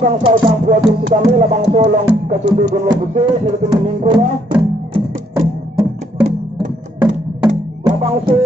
Kang saudang provinsi kami labang tolong ketutupin lo putih nirti meningkola labang su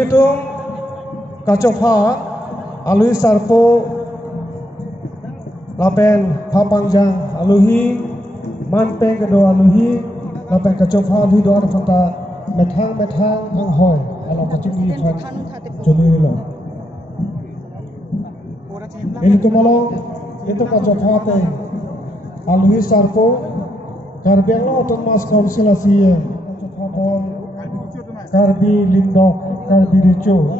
Ilitung Kacopha Alui Sarpo Lapen Papangjang Aluhi Manpeng Kedo Aluhi Lapen Kacopha Aluhi Doa Fanta Methang Anghoy Alam Kacungi Fan Junilo Ilitung Malong Itu Kacopha Te Aluhi Sarpo Karbiang Lo Thomas Konsilasi Kacopha Bon Karbi Lindok Karbi Rico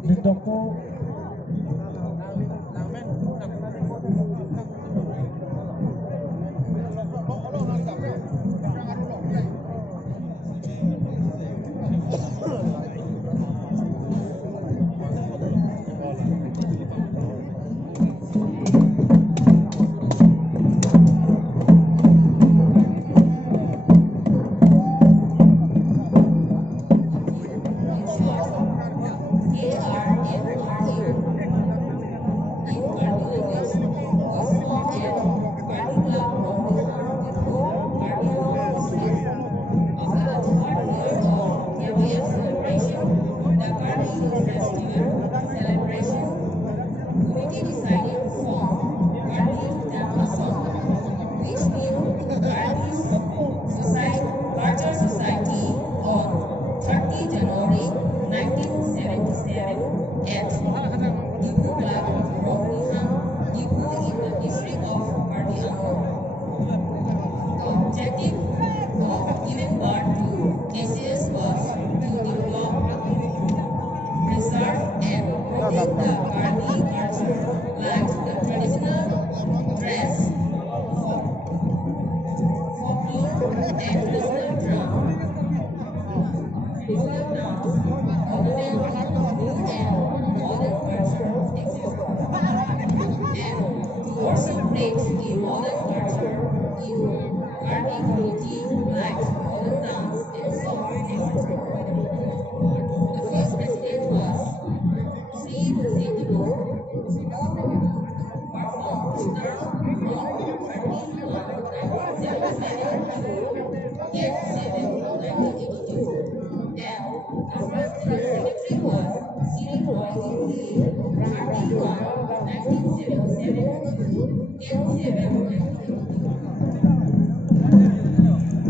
Lindoko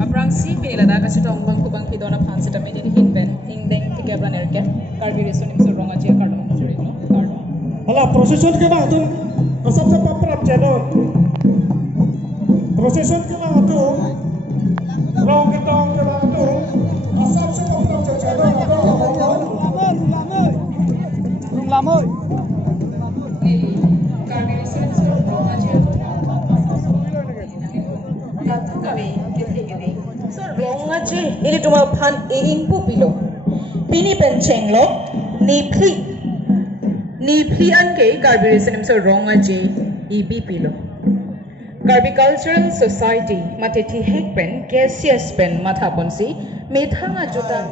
Abrangsi pinilada kasi tong bang pidona pansi tami jadi hinben hingdeng tiga bulan erket karbi resunim surong aja kardom juri no kardom. Hala procession ke bang tu asap sapap prap channel. Procession ke bang tu rong kitong ke bang tu asap sapap prap channel. Lamoi. Karbi resunim surong aja. Katu kami kiri. Surong aja ini cuma pan ingin pupilo. Pini penceng lo Nipli anke Karbi resunim surong aja ibi pilo. Karbi Cultural Society mateti hekpen kesias pen mathaponsi methanga juta.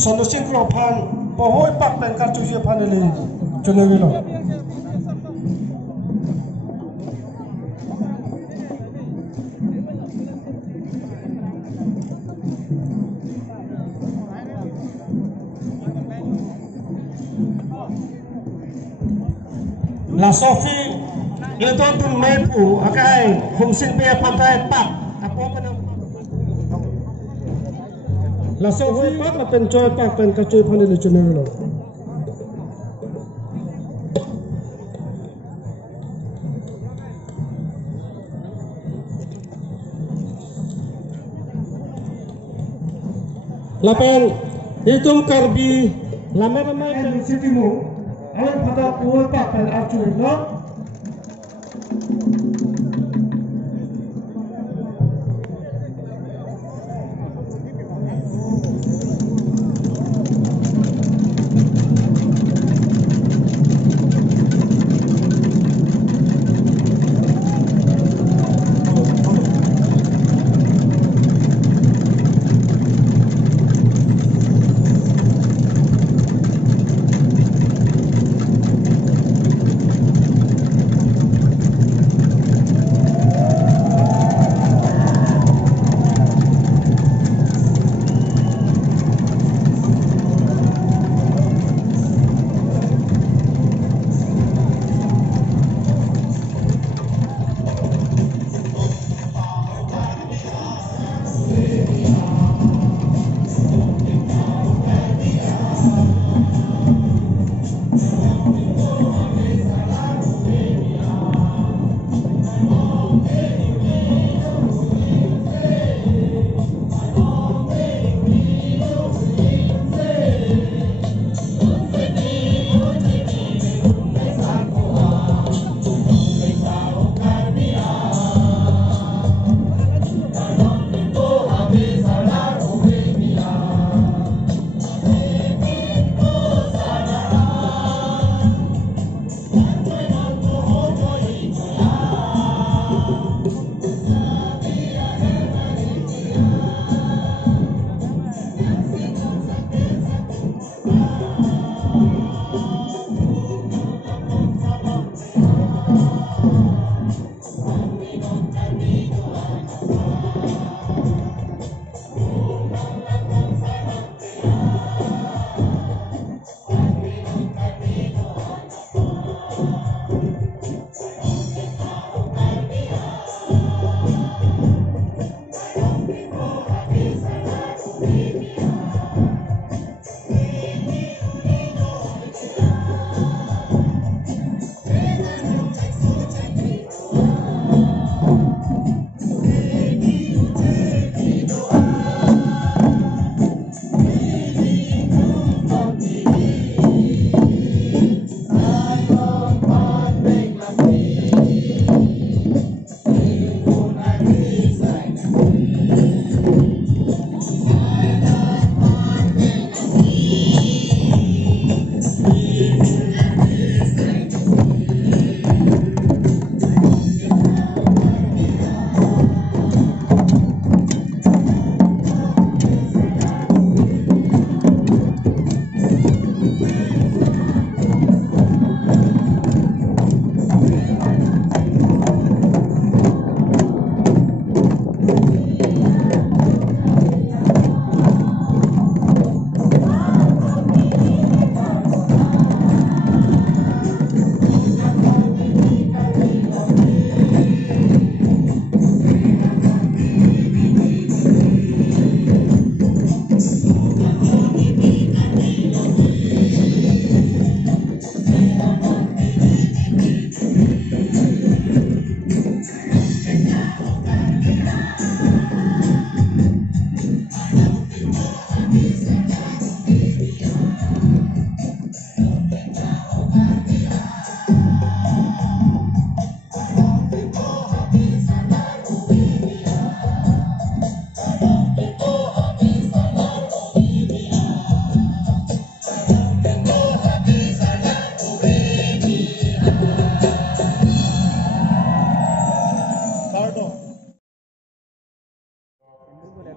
Sonusin klo pan Pohoi pak pen kartu je paneli junewilo. La Sophie itu tu mepu akai humsin pe pantai pak apa menang. La Sophie pak la pen joy pak pen kartu paneli junewilo. Lapen hitung karbi lama-lama dan sitimu alam pada kuat pak pen arcur no.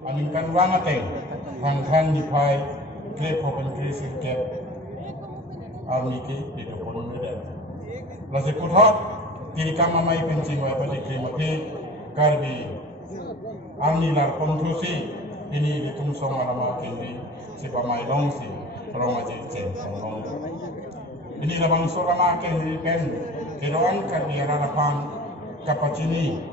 Aningkan wangateng hang di pai klep open creasing cap army ki di dopon muda. Lase kuthot tiri kama mai pencing wai pada krimati karbi army lar kontrusi ini ditum song alama kendi si pamai long si roma jece long. Ini labang sorama kendi pen keroan karbi arana pam kapacini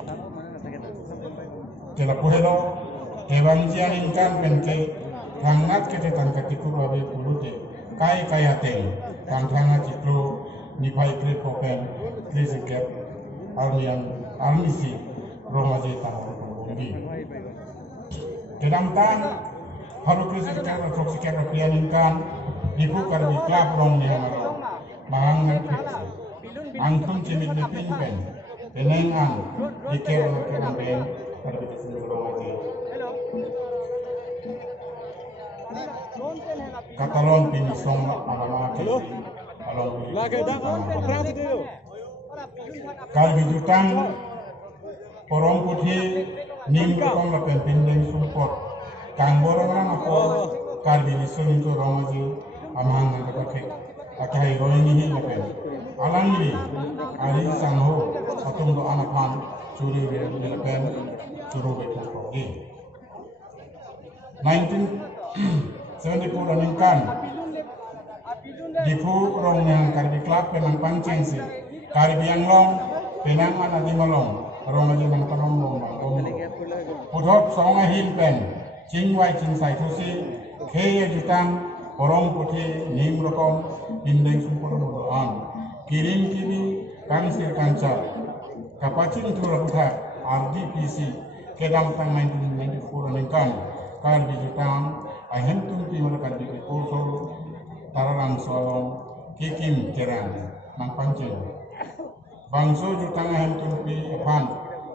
kela puhelo Ewan jian ingkan penke hangat kita tangkat ikut abe pulute kai hateng tangkanga ciklo nipai klip open krisikep armisi romaje tangkap bungi kedang tang haru krisikep atau pian ingkan ibu karbi klap rong ni hamaro mahangan angtung cimit lepin pen penengan dikero kerang ben karbi kesini romaje Katalon pinisong alama ke along kalbi jutang porong putih nim kong la pempindeng support kang borong na ko kalbi lison to romaji amang na ka akai roini hi la pen alang ni ali sangho atum do anapan curi le pen curu be ko ge 1974 aningkan dipu rong yang karbi klap penang pancing si karbi yang long penang ana di malong rong aja nang tanong long puthot songa hin pen ching wai ching sai thusi kheye jutang porong puthi nim rokom indeng sumpur an kirim kibi kansir kanca kapacin thura putha RDPC kedam tang 1994 aningkan karbi jutang ahem tumpi mereka di kurso taralang solong kikim keran nang pancing bangso jutang ahem tumpi epan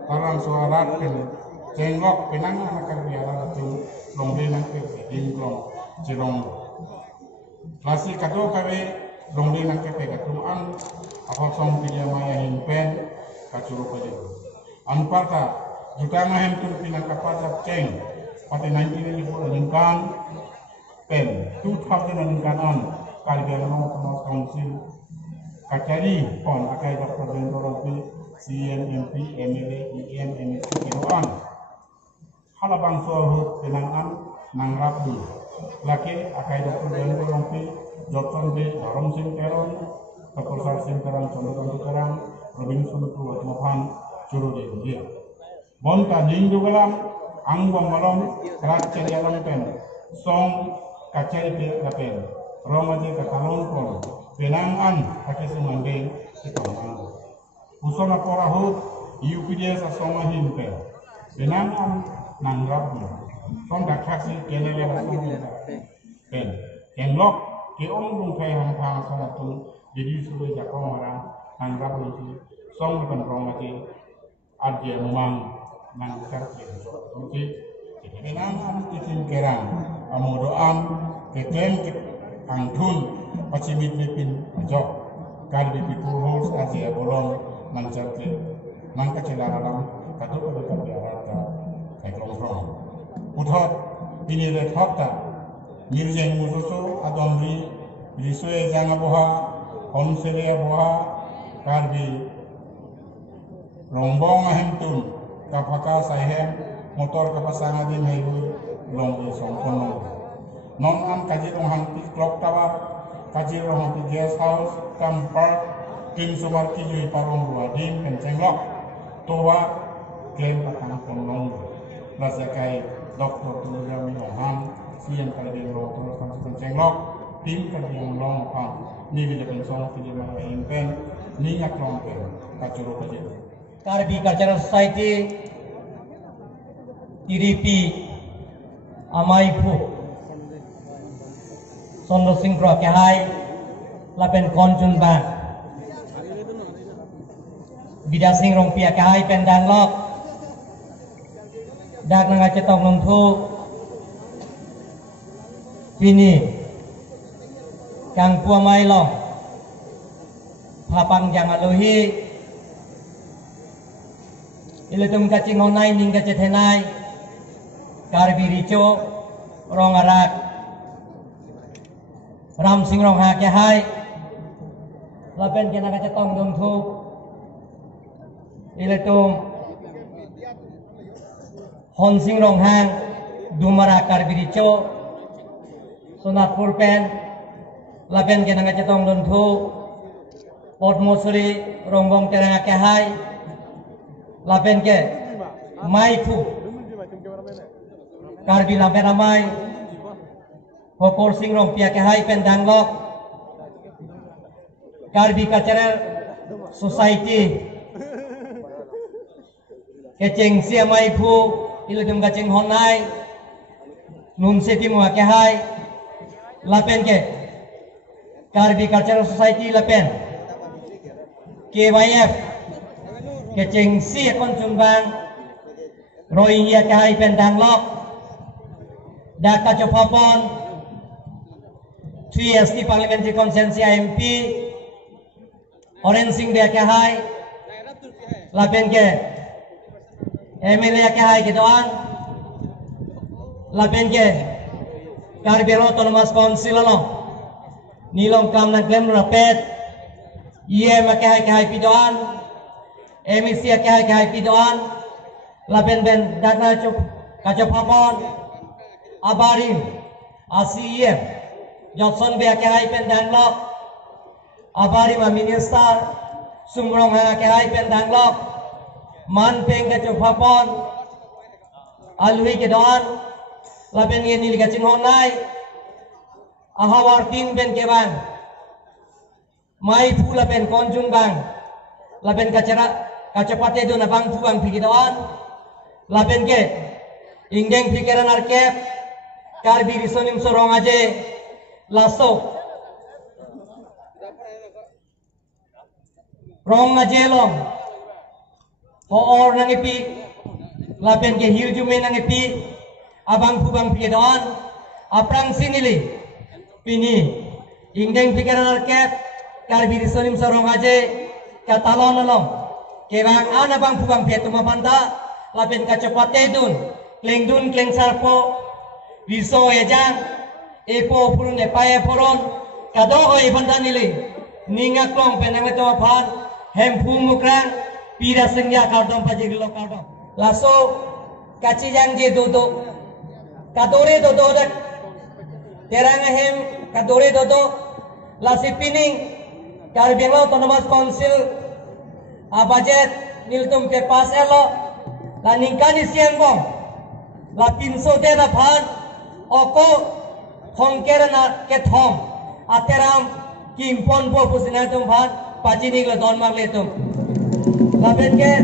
taralang soarat pen cenglok penang akan biara tu longde nang ke dimklong cirong lasi kato kawe longde nang ke pegatuan apa song pilih maya himpen kacuru pede anparta jutang ahem tumpi nang kapata ceng pada 1994 lingkan pen 2000 lingkan on kalian mau council kacari pon akai dokter bendoropi CNMP MLA IM MSC keroan halabang soal penangan nang rapi laki akai dokter bendoropi dokter B dorong sin keron dokter sin keron contoh keran Robinson tu mapan curu di bonta ning dugalam angwang malom rat ceri alam pen song kacari pe lapen romaje katalon kon penangan kaki sumande sikong usona porahut UPDS asoma himpe penangan nangrab song dakhasi kenele asoma pen enlok ke ong dung kai hang phang sona tu jadi suwe jakong marang anggap nanti song bukan rong aja ada memang nang kerja nanti jadi nama titin kerang amudoan keklaim angtun pacimit pipin jok karbi people holes aja bolong nang kerja nang kecelakaan kado pada biarata kayak rong uthot ini letot ta mirjeng mususu adomri risue janga boha homsele boha karbi rombong ahentun kapaka sahem motor kapasanga din hebu long isong kono non am kaji rong hanti clock tower kaji rong hanti guest house kamper kin sumar kijui parong ruadim kencenglok towa kem patang konong lasakai doktor tulia minong siang kali di long terus kencenglok tim kali yang long ham ni bila pensong kini mana impen ni nyak long pen kacuro kaji Karbi Cultural Society TDP Amaipu Sondro Singkro Kehai Lapen Konjun Ban Bida Singrong Pia Kehai Pendang Lok Dak Nanga Cetong Nungtu Pini Kang Pua Mailong Papang Jangan Luhi Ilutum kacing honai ning kacetenai karbi rico rong arak ram sing rong hake hai lapen kena kacetong dong thu ilutum hon sing rong hang dumara karbi rico sunat pulpen lapen kena kacetong dong thu pot mosuri ronggong terang hake hai lapen ke maipu karbi lapen ramai hopor singrong pia ke hai pendang lok karbi cultural society keceng sia maipu iludum kaceng honai nun seti mua ke hai lapen ke karbi cultural society lapen KYF keceng si konjung bang Rohingya kahai pendang lok daka copopon 3ST Parliamentary Consensus MP Oren Singh dia kahai lapen ke MLA kahai kitoan lapen ke Karbelo Autonomous Council lo nilong kam na klem rapet iye makahai kahai pidoan emisi kahai pidoan lapen ben dana cup kacapapon abarim asiem Johnson be kahai pendang lok abarim minister sumrong kahai pendang lok man peng kacapapon alui kedoan lapen ini likacing honai ahawar tim ben keban mai pula ben konjung bang lapen kacapate do na bang tuang pikidoan lapen ke ingdeng pikiran arkep karbi risonim sorong aje laso rong aje long or nang ipi lapen ke hiljume nang ipi abang pubang pikidoan aprang sinili pini ingdeng pikiran arkep karbi risonim sorong aje katalon long kebang ana bang pubang pietu mapanta lapen kacapate dun kleng dun kleng sarpo riso ejang epo purun epaye poron kado oi banda nili ninga klong penang to pan hempu mukrang pira sengya kardom pajig lo kardom laso kaci jang je dodo kadore dodo dak terang hem kadore dodo lasi pining Karbelo Autonomous Council a budget niltum ke pas elo la ningkani siembong la pinso de na phan oko thongkera na ke thom ateram kimpon po pusina tum phan pajini la don mag letum la ben ke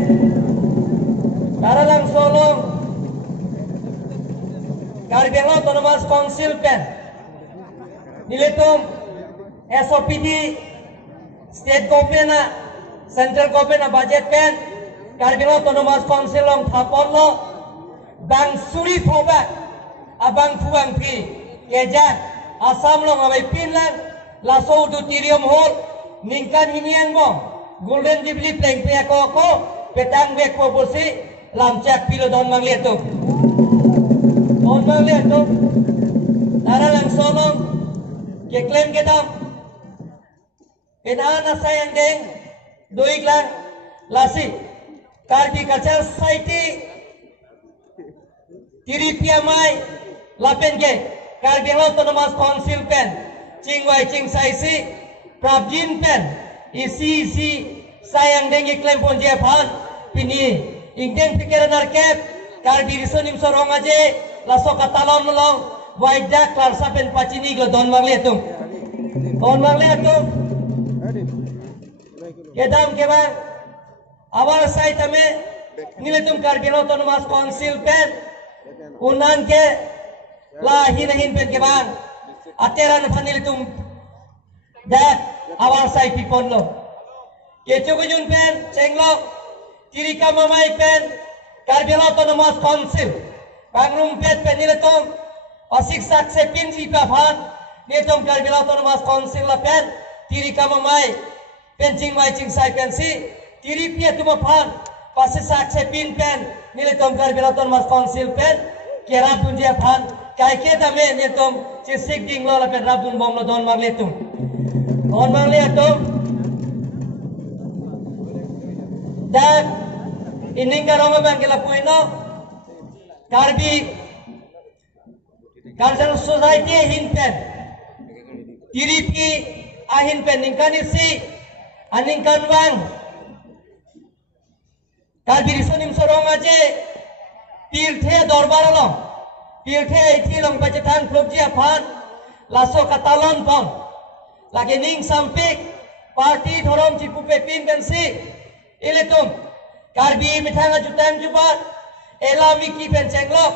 daralang solong Karbelo Autonomous Council pen niletum SOPD state government Central Government a budget pen Karbi Autonomous Council long thapon lo bang suri thobak abang fuang phi keja Assam long abai pinlang laso auditorium hall ningkan hinian mo Golden Jubilee playing pe ko petang bek po bosi lamcak pilo don mangliat tu Nara lang solong ke claim ke dam Penana sayang deng doik lang lasi Karbi Cultural Society Tiripia mai lapen ke Karbi Autonomous Council pen Chingwai Ching Saisi Prabjin pen isi sayang deng claim pon je phan pini ingdeng pikiran arkep Karbi risonim sorong aje laso katalon long Wajak Larsa pen pacini glo don mangliatum kedam ke bang awal sai tame niletum Karbi Autonomous Council pen unan ke lahin pen ke bang ateran phaniletum dak awal sai pipon lo kechogujun pen cenglo tirika mamai pen Karbi Autonomous Council Bangrum pet pen niletum Asik sak sepin si pafan niletum Karbi Autonomous Council la pen tirika mamai Pencing mai cing sai pensi tiri pia tu mafan pasi sak sepin pen niletum Karbi Autonomous Council pen kerap dunjia fan kai ke dame niletum cisik ding lo la pen rabun bom lo don mangliatum dan ini karong bang kila puino Karbi Cultural Society hin pen tiri pi ahin pen ningkani si aning kanwang Karbi risonim sorong aje tirthe dorbar long tirthe ithi long bacetang klubji aphan laso katalon pon lagi ning sampik parti thorom cipu pepin bensi iletum Karbi mithanga jutang jubat elami ki pencenglok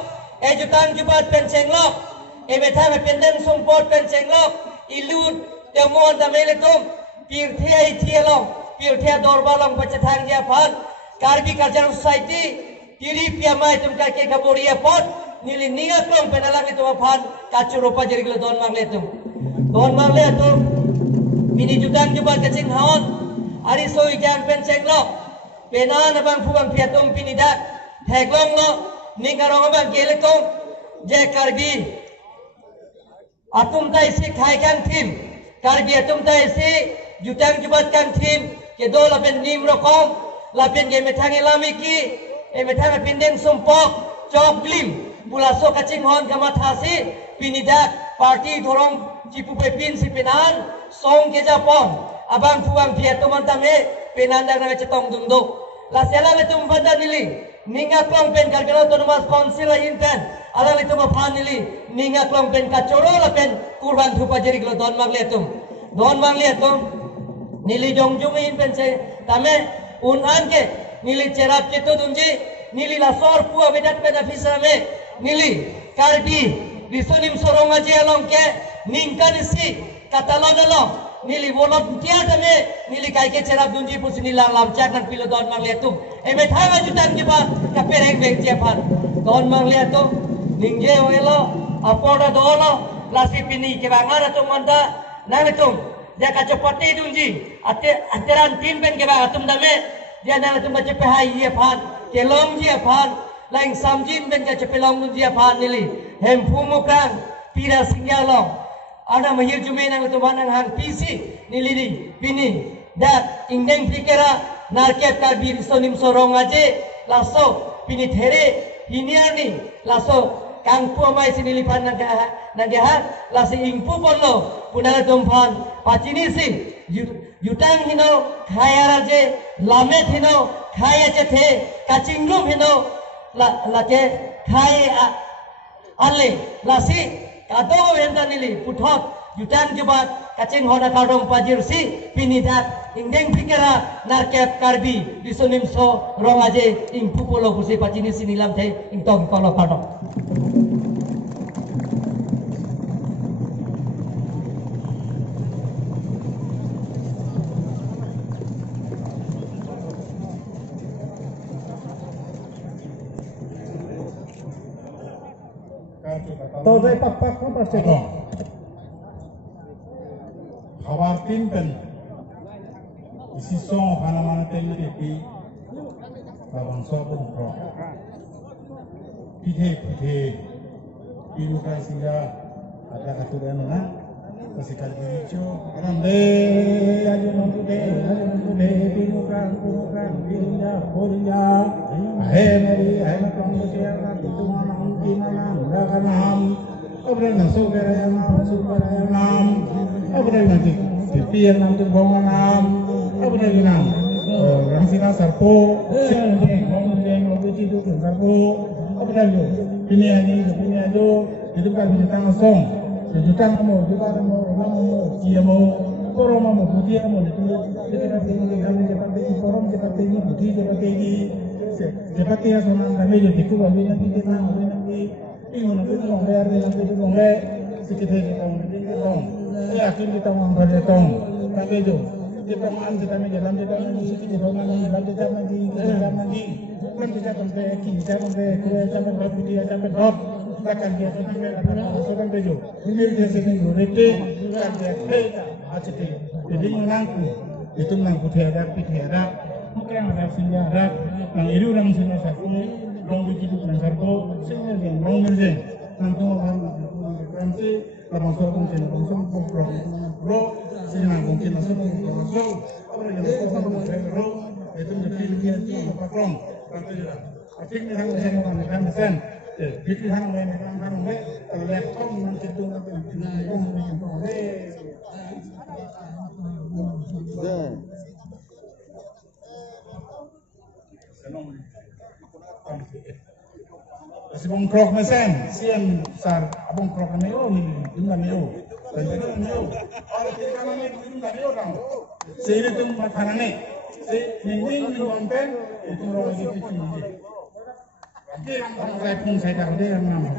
jutang jubat pencenglok mithanga penden sumpot pencenglok ilud temon dameletum tirthe ithielong tirthe dorbalong bacetang dia phan Karbi Cultural Society tiri pia mai tum ka ke kaboria pot nili ninga klong penalang itu phan kacuropa jeri glo don mangletum ini jutang jubat kacing haon ari soi jang pencenglok penan abang fuang piatum pinidak theglong lo ningarong abang geletum je Karbi atum tai si khai kan thim Karbi atum tai si jutang jubat kan thim ke do lapen nim rokom lapen ge methang elami ki methang pindeng sumpok chok glim bulaso kacing hon kama thasi pinidak parti thorong cipu pepin si penan song ke japon abang fuang piatum antame penan dak na cetong dungduk la sela letum banda nili ninga klong pen Karbi Autonomous Council in pen ala letum aphan nili ninga klong pen kacoro la pen kurban thupa jeri glo don mangletum nili jongjung in pen se tame unan ke nili cerap cetu dunji nili la sor pu abedat pen afisame nili Karbi risonim sorong aje along ke ningkan si katalon nili volunteer tame nili kai ke cerap dunji pus nila lamcak nan pilo don mangletum methanga jutan ke ba ka pereng bek jepan don mangletum ningje oelo apoda dolo lasi pini ke bangara tu manda naletum dia kacopati dunji ateran tin ben ke ba atum dame dia naletum bace pehai ye phan kelong je phan laing samjin ben ka cepelong dunji phan nili hempumu kan pira singyalong ada mahir jume nang tu banang hang pisi nili pini dat ingdeng pikera narket Karbi risonim sorong aje laso pini there hiniani laso kangpu amai sinilipan nagaha lasi ingpu ponlo punala tumphan pacini si jutang hino khaya raje lamet hino khaya chethe kacingrum hino lake khaya alle lasi kato henda nili puthot jutang jubat kacing hona kadom pajir si pinidak ingdeng pikera narket Karbi risonim so rong aje ingpu polo pusi pacini sinilam the ingtong polo kadom Tau dai pak ko pas cek. Khawatir pen isi song halaman tengah di babang sopong pro pide piluka sila ada aturan na pasikal bicho ramde ayo nunggude piluka pilunya polinya meri makong kecil itu manam kinana ndakanam obran sugarayam sugarayam obran nanti pipian nanti bonganam obran nam rangsina sarpo ngomong obici itu sarpo obran yo ini aja itu kan bintang song bintang kamu juga kamu dia mau korom mau putih kamu itu kita tinggi kami cepat tinggi korom cepat tinggi putih cepat tinggi cepat ya sonang kami jadi itu kami nanti kita nanti ingin nanti itu bayar nanti itu boleh sekitar kita nanti tong yakin kita mau bayar tong tapi itu kita mau kami jalan kita nanti sekitar jalan nanti kita sampai kita sampai kue sampai berapa dia sampai drop akan dia sampai akan bejo ini dia sini rete akan dia kereta acete jadi menangku itu menangku tiada tiada mungkin ada sinjara yang ini orang sini satu orang begitu menangku sini yang orang ngerjain nanti orang nanti orang sorong sini orang sorong bro sini mungkin langsung orang yang sorong itu menjadi dia apa kong nanti juga artinya hang saya mau kan sen itu hang laptop nanti itu nanti Sebelum krok mesen, sian sar abang krok neo ni, dengan neo, dan jadi neo. Orang kita ni dengan neo orang. Sehingga tu makanan ni, sehingga ni konten itu orang itu cuci. Jadi orang saya pun saya tahu dia yang mana.